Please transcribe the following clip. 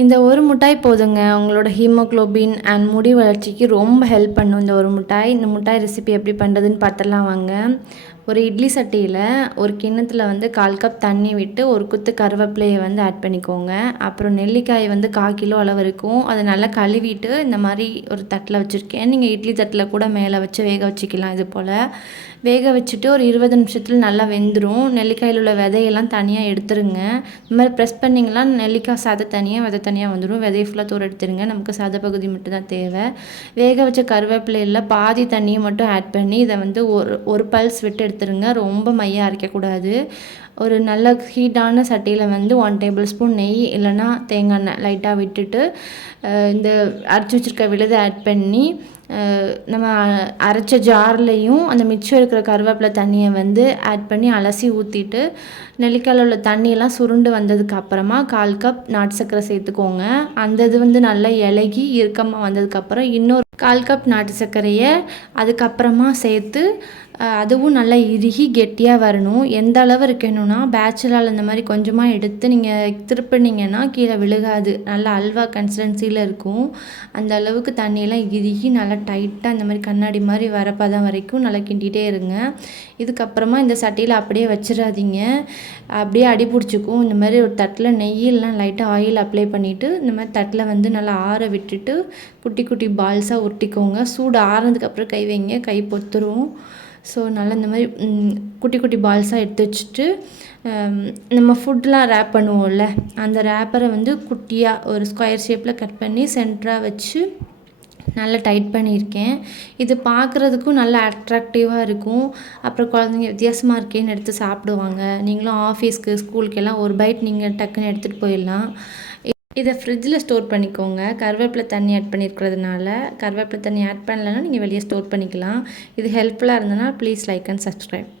இந்த ஒரு முட்டாய் போதுங்க உங்களோட ஹீமோகுளோபின் அண்ட் முடி வளர்ச்சிக்கு ரொம்ப ஹெல்ப் பண்ணும் இந்த ஒரு முட்டாய். இந்த முட்டாய் ரெசிபி எப்படி பண்ணுறதுன்னு பார்த்துடலாம் வாங்க. ஒரு இட்லி சட்டியில் ஒரு கிண்ணத்தில் வந்து 1/4 கப் தண்ணி விட்டு ஒரு குத்து கருவேப்பிலையை வந்து ஆட் பண்ணிக்கோங்க. அப்புறம் நெல்லிக்காய் வந்து 1/4 கிலோ அளவு இருக்கும். அதை நல்லா கழுவிட்டு இந்த மாதிரி ஒரு தட்டில் வச்சுருக்கேன். நீங்கள் இட்லி தட்டில் கூட மேலே வச்சு வேக வச்சுக்கலாம். இது போல் வேக வச்சுட்டு ஒரு 20 நிமிஷத்தில் நல்லா வெந்துடும். நெல்லிக்காயில் உள்ள விதையெல்லாம் தனியாக எடுத்துருங்க. இந்த மாதிரி ப்ரெஸ் பண்ணிங்கன்னா நெல்லிக்காய் சதை தனியாக விதை தனியாக வந்துடும். விதையை ஃபுல்லாக தூர எடுத்துருங்க. நமக்கு சதை பகுதி மட்டும் தான் தேவை. வேக வச்ச கருவேப்பிலையில் பாதி தண்ணியை மட்டும் ஆட் பண்ணி இதை வந்து ஒரு பல்ஸ் விட்டு எடுத்துருங்க. ரொம்ப மையாக அரைக்கக்கூடாது. ஒரு நல்ல ஹீட்டான சட்டியில் வந்து 1 டேபிள் ஸ்பூன் நெய் இல்லைன்னா தேங்காய் எண்ணெய் லைட்டாக விட்டுட்டு இந்த அரைச்சி வச்சுருக்க விழுதை ஆட் பண்ணி நம்ம அரைச்ச ஜார்லேயும் அந்த மிச்சம் இருக்கிற கருவேப்பிலை தண்ணியை வந்து ஆட் பண்ணி அலசி ஊற்றிட்டு நெல்லிக்காயில் உள்ள தண்ணியெல்லாம் சுருண்டு வந்ததுக்கு அப்புறமா 1/4 கப் நாட்டு சர்க்கரை சேர்த்துக்கோங்க. அந்த இது வந்து நல்லா இலகி இறுக்கமாக வந்ததுக்கப்புறம் இன்னொரு 1/4 கப் நாட்டு சர்க்கரையை அதுக்கப்புறமா சேர்த்து அதுவும் நல்லா இறுகி கெட்டியாக வரணும். எந்த அளவு இருக்கணும்னா பேச்சுலர் இந்த மாதிரி கொஞ்சமாக எடுத்து நீங்கள் திருப்பினீங்கன்னா கீழே விழுகாது. நல்லா அல்வா கன்சிஸ்டன்சியில் இருக்கும். அந்த அளவுக்கு தண்ணியெல்லாம் இறுகி நல்லா டைட்டாக இந்த மாதிரி கண்ணாடி மாதிரி வரப்பதான் வரைக்கும் நல்லா கிண்டிகிட்டே இருங்க. இதுக்கப்புறமா இந்த சட்டியில் அப்படியே வச்சிடாதீங்க. அப்படியே அடி பிடிச்சிக்கும். இந்த மாதிரி ஒரு தட்டில் நெய்யெல்லாம் லைட்டாக ஆயில் அப்ளை பண்ணிவிட்டு இந்த மாதிரி தட்டில் வந்து நல்லா ஆற விட்டுட்டு குட்டி குட்டி பால்ஸாக உருட்டிக்கோங்க. சூடு ஆறுனதுக்கப்புறம் கை வைங்க, கை பொத்துரும். ஸோ நல்லா இந்த மாதிரி குட்டி குட்டி பால்ஸாக எடுத்து வச்சுட்டு நம்ம ஃபுட்லாம் ரேப் பண்ணுவோம்ல, அந்த ரேப்பரை வந்து குட்டியாக ஒரு ஸ்கொயர் ஷேப்பில் கட் பண்ணி சென்டராக வச்சு நல்லா டைட் பண்ணியிருக்கேன். இது பார்க்குறதுக்கும் நல்லா அட்ராக்டிவாக இருக்கும். அப்புறம் குழந்தைங்க வித்தியாசமாக இருக்கேன்னு எடுத்து சாப்பிடுவாங்க. நீங்களும் ஆஃபீஸ்க்கு ஸ்கூலுக்கெல்லாம் ஒரு பைட் நீங்கள் டக்குன்னு எடுத்துகிட்டு போயிடலாம். இதை ஃப்ரிட்ஜில் ஸ்டோர் பண்ணிக்கோங்க. கருவேப்பிலை தண்ணி ஆட் பண்ணியிருக்கிறதுனால. கருவேப்பிலை தண்ணி ஆட் பண்ணலைன்னா நீங்கள் வெளியே ஸ்டோர் பண்ணிக்கலாம். இது ஹெல்ப்ஃபுல்லாக இருந்ததுன்னா ப்ளீஸ் லைக் அண்ட் சப்ஸ்கிரைப்.